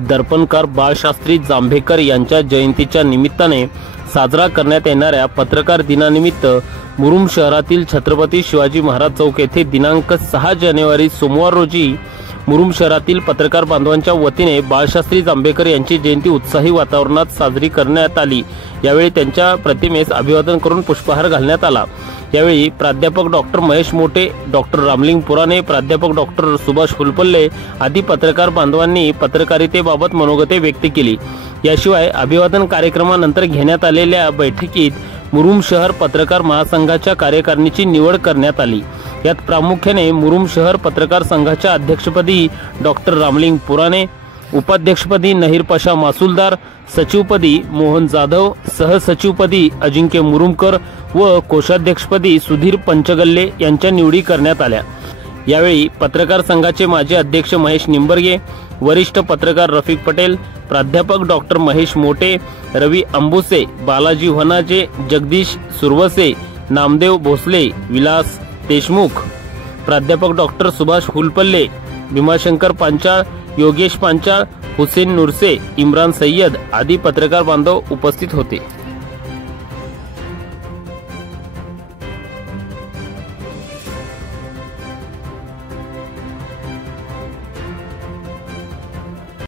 दर्पणकार बाळशास्त्री जांभेकर यांच्या जयंतीच्या निमित्ताने साजरा करण्यात येणाऱ्या पत्रकार दिनानिमित्त मुरुम शहरातील छत्रपती शिवाजी महाराज चौक येथे दिनांक 6 जानेवारी सोमवार रोजी मुरुम शहरातील पत्रकार बांधवांच्या वतीने बाळशास्त्री जांभेकर यांची जयंती उत्साही वातावरणात साजरी करण्यात आली। यावेळी त्यांच्या प्रतिमेस अभिवादन करून पुष्पहार घालण्यात आला। यावेळी प्राध्यापक डॉक्टर महेश मोटे, डॉक्टर रामलिंग पुराणे, प्राध्यापक डॉक्टर सुभाष हुलपल्ले आदी पत्रकार बांधवांनी पत्रकारितेबाबत मनोगते व्यक्त केली। याशिवाय अभिवादन कार्यक्रमानंतर घेण्यात आलेल्या बैठकीत मुरुम शहर पत्रकार महासंघाच्या कार्यकारिणीची निवड करण्यात आली। यात प्रामुख्याने मुरुम शहर पत्रकार संघाच्या अध्यक्षपदी डॉक्टर रामलिंग पुराणे, उपाध्यक्षपदी नहीर पाशा मासुलदार, सचिवपदी मोहन जाधव, सहसचिवपदी अजिंक्य मुरुमकर व कोषाध्यक्षपदी सुधीर पंचगल्ले यांच्या निवडी करण्यात आल्या। यावेळी पत्रकार संघाचे माजी अध्यक्ष महेश निंबर्गे, वरिष्ठ पत्रकार रफिक पटेल, प्राध्यापक डॉक्टर महेश मोटे, रवी अंबुसे, बालाजी वनाजे, जगदीश सुरवसे, नामदेव भोसले, विलास देशमुख, प्राध्यापक डॉक्टर सुभाष हुलपल्ले, भीमाशंकर पांचाळ, योगेश पांचाळ, हुसेन नुरसे, इम्रान सय्यद आदी पत्रकार बांधव उपस्थित होते।